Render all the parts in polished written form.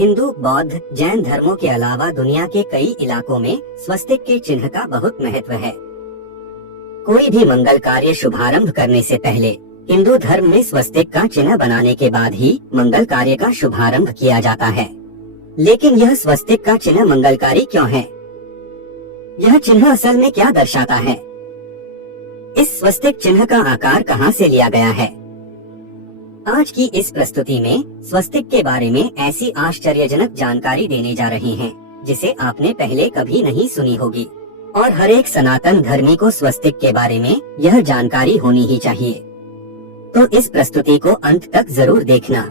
हिंदू, बौद्ध, जैन धर्मों के अलावा दुनिया के कई इलाकों में स्वस्तिक के चिन्ह का बहुत महत्व है। कोई भी मंगल कार्य शुभारंभ करने से पहले हिंदू धर्म में स्वस्तिक का चिन्ह बनाने के बाद ही मंगल कार्य का शुभारंभ किया जाता है। लेकिन यह स्वस्तिक का चिन्ह मंगलकारी क्यों है? यह चिन्ह असल में क्या दर्शाता है? इस स्वस्तिक चिन्ह का आकार कहां से लिया गया है? आज की इस प्रस्तुति में स्वस्तिक के बारे में ऐसी आश्चर्यजनक जानकारी देने जा रहे हैं जिसे आपने पहले कभी नहीं सुनी होगी, और हर एक सनातन धर्मी को स्वस्तिक के बारे में यह जानकारी होनी ही चाहिए। तो इस प्रस्तुति को अंत तक जरूर देखना।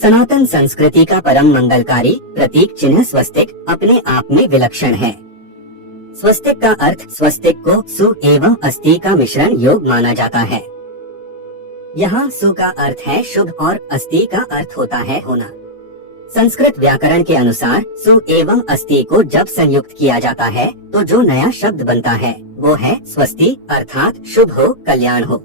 सनातन संस्कृति का परम मंगलकारी प्रतीक चिन्ह स्वस्तिक अपने आप में विलक्षण है। स्वस्तिक का अर्थ स्वस्तिक को सु एवं अस्ति का मिश्रण योग माना जाता है। यहाँ सु का अर्थ है शुभ और अस्ति का अर्थ होता है होना। संस्कृत व्याकरण के अनुसार सु एवं अस्ति को जब संयुक्त किया जाता है तो जो नया शब्द बनता है वो है स्वस्ति, अर्थात शुभ हो, कल्याण हो।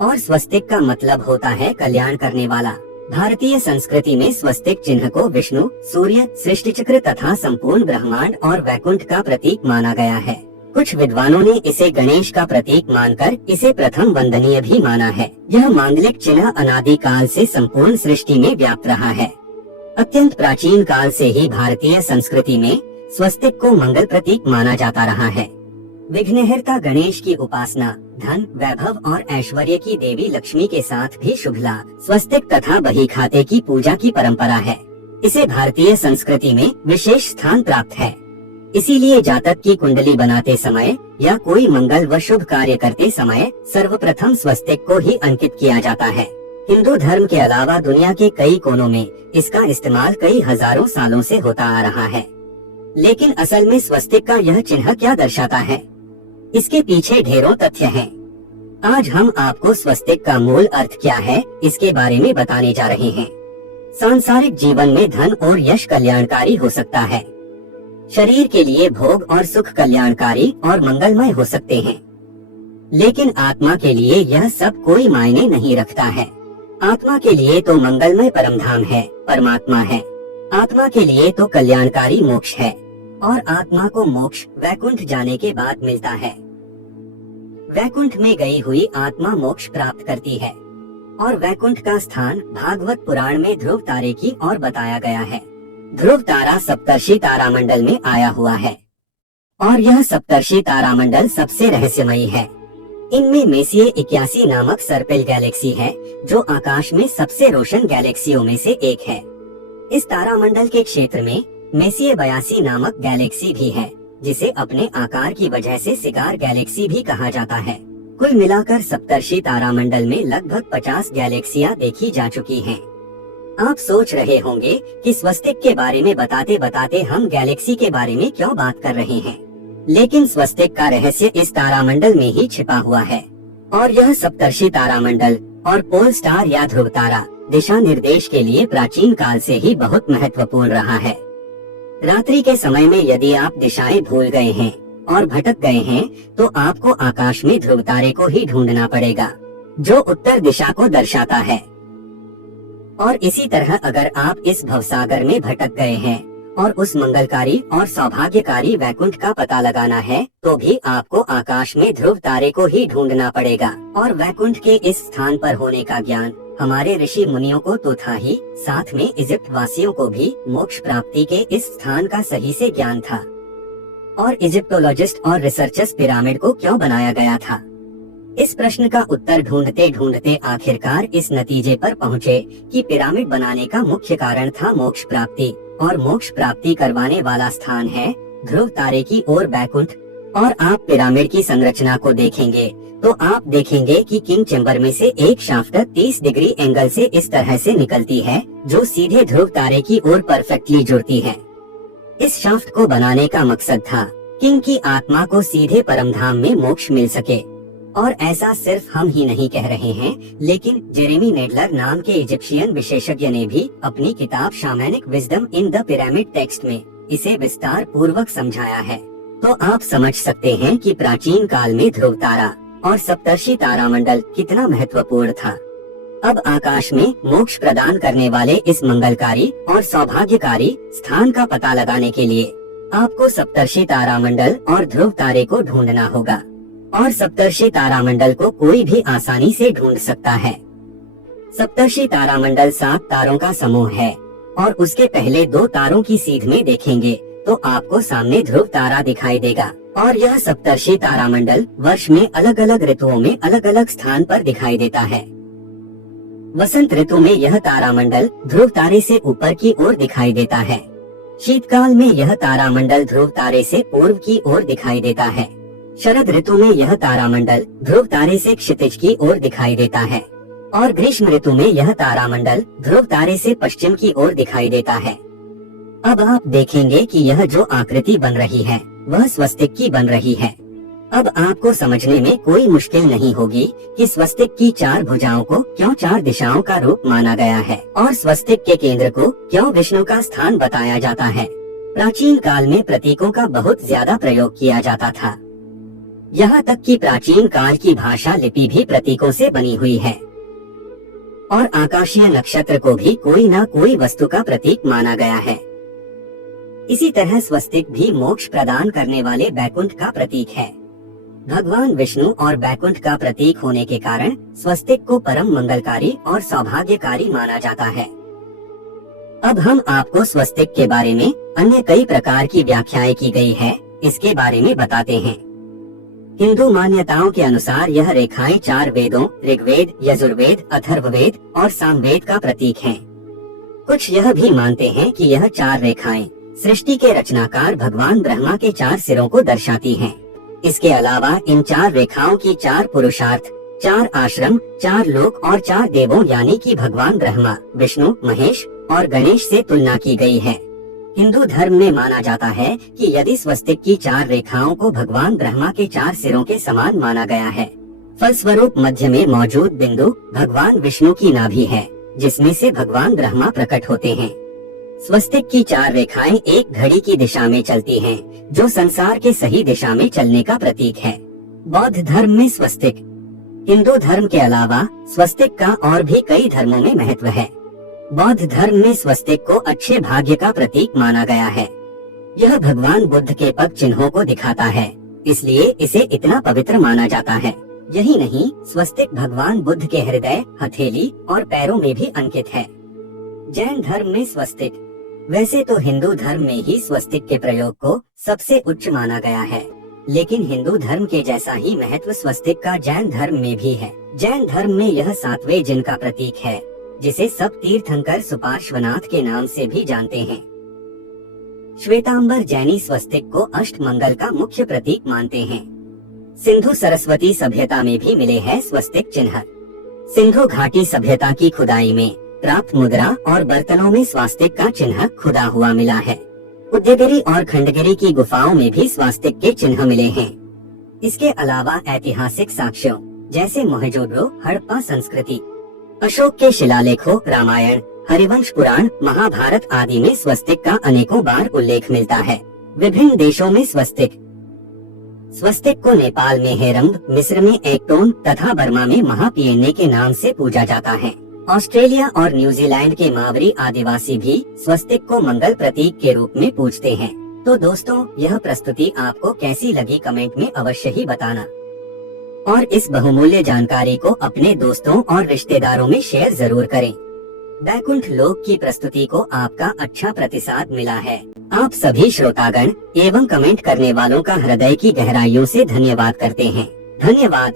और स्वस्तिक का मतलब होता है कल्याण करने वाला। भारतीय संस्कृति में स्वस्तिक चिन्ह को विष्णु, सूर्य, सृष्टि चक्र तथा संपूर्ण ब्रह्मांड और वैकुंठ का प्रतीक माना गया है। कुछ विद्वानों ने इसे गणेश का प्रतीक मानकर इसे प्रथम वंदनीय भी माना है। यह मांगलिक चिन्ह अनादि काल से संपूर्ण सृष्टि में व्याप्त रहा है। अत्यंत प्राचीन काल से ही भारतीय संस्कृति में स्वस्तिक को मंगल प्रतीक माना जाता रहा है। विघ्नहर्ता गणेश की उपासना, धन, वैभव और ऐश्वर्य की देवी लक्ष्मी के साथ भी शुभ लाभ, स्वस्तिक तथा बही खाते की पूजा की परंपरा है। इसे भारतीय संस्कृति में विशेष स्थान प्राप्त है। इसीलिए जातक की कुंडली बनाते समय या कोई मंगल व शुभ कार्य करते समय सर्वप्रथम स्वस्तिक को ही अंकित किया जाता है। हिंदू धर्म के अलावा दुनिया के कई कोनों में इसका इस्तेमाल कई हजारों सालों से होता आ रहा है। लेकिन असल में स्वस्तिक का यह चिन्ह क्या दर्शाता है? इसके पीछे ढेरों तथ्य हैं। आज हम आपको स्वस्तिक का मूल अर्थ क्या है इसके बारे में बताने जा रहे हैं। सांसारिक जीवन में धन और यश कल्याणकारी हो सकता है। शरीर के लिए भोग और सुख कल्याणकारी और मंगलमय हो सकते हैं। लेकिन आत्मा के लिए यह सब कोई मायने नहीं रखता है। आत्मा के लिए तो मंगलमय परमधाम है, परमात्मा है। आत्मा के लिए तो कल्याणकारी मोक्ष है, और आत्मा को मोक्ष वैकुंठ जाने के बाद मिलता है। वैकुंठ में गई हुई आत्मा मोक्ष प्राप्त करती है, और वैकुंठ का स्थान भागवत पुराण में ध्रुव तारे की ओर बताया गया है। ध्रुव तारा सप्तर्षि तारामंडल में आया हुआ है, और यह सप्तर्षि तारामंडल सबसे रहस्यमयी है। इनमें मेसिए 81 नामक सर्पिल गैलेक्सी है, जो आकाश में सबसे रोशन गैलेक्सियों में से एक है। इस तारामंडल के क्षेत्र में मेसिए 82 नामक गैलेक्सी भी है, जिसे अपने आकार की वजह से सिगार गैलेक्सी भी कहा जाता है। कुल मिलाकर सप्तर्षि तारामंडल में लगभग 50 गैलेक्सियां देखी जा चुकी हैं। आप सोच रहे होंगे कि स्वस्तिक के बारे में बताते बताते हम गैलेक्सी के बारे में क्यों बात कर रहे हैं, लेकिन स्वस्तिक का रहस्य इस तारामंडल में ही छिपा हुआ है। और यह सप्तर्षि तारामंडल और पोल स्टार या ध्रुव तारा दिशा निर्देश के लिए प्राचीन काल से ही बहुत महत्वपूर्ण रहा है। रात्रि के समय में यदि आप दिशाएं भूल गए हैं और भटक गए हैं तो आपको आकाश में ध्रुव तारे को ही ढूंढना पड़ेगा, जो उत्तर दिशा को दर्शाता है। और इसी तरह अगर आप इस भवसागर में भटक गए हैं और उस मंगलकारी और सौभाग्यकारी वैकुंठ का पता लगाना है तो भी आपको आकाश में ध्रुव तारे को ही ढूंढना पड़ेगा। और वैकुंठ के इस स्थान पर होने का ज्ञान हमारे ऋषि मुनियों को तो था ही, साथ में इजिप्ट वासियों को भी मोक्ष प्राप्ति के इस स्थान का सही से ज्ञान था। और इजिप्टोलॉजिस्ट और रिसर्चर्स पिरामिड को क्यों बनाया गया था? इस प्रश्न का उत्तर ढूंढते ढूंढते आखिरकार इस नतीजे पर पहुँचे कि पिरामिड बनाने का मुख्य कारण था मोक्ष प्राप्ति, और मोक्ष प्राप्ति करवाने वाला स्थान है ध्रुव तारे की ओर वैकुंठ। और आप पिरामिड की संरचना को देखेंगे तो आप देखेंगे कि किंग चेम्बर में से एक शाफ्ट 30 डिग्री एंगल से इस तरह से निकलती है, जो सीधे ध्रुव तारे की ओर परफेक्टली जुड़ती है। इस शाफ्ट को बनाने का मकसद था किंग की आत्मा को सीधे परमधाम में मोक्ष मिल सके। और ऐसा सिर्फ हम ही नहीं कह रहे हैं, लेकिन जेरेमी नेडलर नाम के इजिप्शियन विशेषज्ञ ने भी अपनी किताब shamanic wisdom in the pyramid text में इसे विस्तार पूर्वक समझाया है। तो आप समझ सकते हैं कि प्राचीन काल में ध्रुव तारा और सप्तर्षि तारामंडल कितना महत्वपूर्ण था। अब आकाश में मोक्ष प्रदान करने वाले इस मंगलकारी और सौभाग्यकारी स्थान का पता लगाने के लिए आपको सप्तर्षि तारामंडल और ध्रुव तारे को ढूंढना होगा, और सप्तर्षि तारामंडल को कोई भी आसानी से ढूंढ सकता है। सप्तर्षि तारामंडल 7 तारों का समूह है, और उसके पहले 2 तारों की सीध में देखेंगे तो आपको सामने ध्रुव तारा दिखाई देगा। और यह सप्तर्षि तारामंडल वर्ष में अलग अलग ऋतुओं में अलग अलग स्थान पर दिखाई देता है। वसंत ऋतु में यह तारामंडल ध्रुव तारे से ऊपर की ओर दिखाई देता है। शीतकाल में यह तारामंडल ध्रुव तारे से पूर्व की ओर दिखाई देता है। शरद ऋतु में यह तारामंडल ध्रुव तारे से क्षितिज की ओर दिखाई देता है, और ग्रीष्म ऋतु में यह तारामंडल ध्रुव तारे से पश्चिम की ओर दिखाई देता है। अब आप देखेंगे कि यह जो आकृति बन रही है वह स्वस्तिक की बन रही है। अब आपको समझने में कोई मुश्किल नहीं होगी कि स्वस्तिक की 4 भुजाओं को क्यों 4 दिशाओं का रूप माना गया है, और स्वस्तिक के केंद्र को क्यों विष्णु का स्थान बताया जाता है। प्राचीन काल में प्रतीकों का बहुत ज्यादा प्रयोग किया जाता था। यहाँ तक कि प्राचीन काल की भाषा लिपि भी प्रतीकों से बनी हुई है, और आकाशीय नक्षत्र को भी कोई ना कोई वस्तु का प्रतीक माना गया है। इसी तरह स्वस्तिक भी मोक्ष प्रदान करने वाले बैकुंठ का प्रतीक है। भगवान विष्णु और बैकुंठ का प्रतीक होने के कारण स्वस्तिक को परम मंगलकारी और सौभाग्यकारी माना जाता है। अब हम आपको स्वस्तिक के बारे में अन्य कई प्रकार की व्याख्याएं की गई है, इसके बारे में बताते हैं। हिंदू मान्यताओं के अनुसार यह रेखाएं 4 वेदों ऋग्वेद, यजुर्वेद, अथर्ववेद और सामवेद का प्रतीक हैं। कुछ यह भी मानते हैं कि यह 4 रेखाएं सृष्टि के रचनाकार भगवान ब्रह्मा के 4 सिरों को दर्शाती हैं। इसके अलावा इन 4 रेखाओं की 4 पुरुषार्थ, 4 आश्रम, 4 लोक और 4 देवों यानी कि भगवान ब्रह्मा, विष्णु, महेश और गणेश से तुलना की गई है। हिंदू धर्म में माना जाता है कि यदि स्वस्तिक की 4 रेखाओं को भगवान ब्रह्मा के 4 सिरों के समान माना गया है, फलस्वरूप मध्य में मौजूद बिंदु भगवान विष्णु की नाभि है, जिसमें से भगवान ब्रह्मा प्रकट होते हैं। स्वस्तिक की 4 रेखाएं एक घड़ी की दिशा में चलती हैं, जो संसार के सही दिशा में चलने का प्रतीक है। बौद्ध धर्म में स्वस्तिक, हिंदू धर्म के अलावा स्वस्तिक का और भी कई धर्मों में महत्व है। बौद्ध धर्म में स्वस्तिक को अच्छे भाग्य का प्रतीक माना गया है। यह भगवान बुद्ध के पग चिन्हों को दिखाता है, इसलिए इसे इतना पवित्र माना जाता है। यही नहीं, स्वस्तिक भगवान बुद्ध के हृदय, हथेली और पैरों में भी अंकित है। जैन धर्म में स्वस्तिक, वैसे तो हिंदू धर्म में ही स्वस्तिक के प्रयोग को सबसे उच्च माना गया है, लेकिन हिंदू धर्म के जैसा ही महत्व स्वस्तिक का जैन धर्म में भी है। जैन धर्म में यह 7वें जिन का प्रतीक है, जिसे सब तीर्थंकर सुपार्श्वनाथ के नाम से भी जानते हैं। श्वेतांबर जैनी स्वस्तिक को अष्टमंगल का मुख्य प्रतीक मानते हैं। सिंधु सरस्वती सभ्यता में भी मिले हैं स्वस्तिक चिन्ह। सिंधु घाटी सभ्यता की खुदाई में प्राप्त मुद्रा और बर्तनों में स्वास्तिक का चिन्ह खुदा हुआ मिला है। उदयगिरी और खंडगिरी की गुफाओं में भी स्वास्तिक के चिन्ह मिले हैं। इसके अलावा ऐतिहासिक साक्ष्यों जैसे मोहनजोदड़ो, हड़प्पा संस्कृति, अशोक के शिलालेखों, रामायण, हरिवंश पुराण, महाभारत आदि में स्वस्तिक का अनेकों बार उल्लेख मिलता है। विभिन्न देशों में स्वस्तिक को नेपाल में हेरम्ब, मिस्र में एक्टोन तथा बर्मा में महापियन्ने के नाम से पूजा जाता है। ऑस्ट्रेलिया और न्यूजीलैंड के मावरी आदिवासी भी स्वस्तिक को मंगल प्रतीक के रूप में पूजते हैं। तो दोस्तों, यह प्रस्तुति आपको कैसी लगी कमेंट में अवश्य ही बताना, और इस बहुमूल्य जानकारी को अपने दोस्तों और रिश्तेदारों में शेयर जरूर करें। बैकुंठ लोक की प्रस्तुति को आपका अच्छा प्रतिसाद मिला है। आप सभी श्रोतागण एवं कमेंट करने वालों का हृदय की गहराइयों से धन्यवाद करते हैं। धन्यवाद।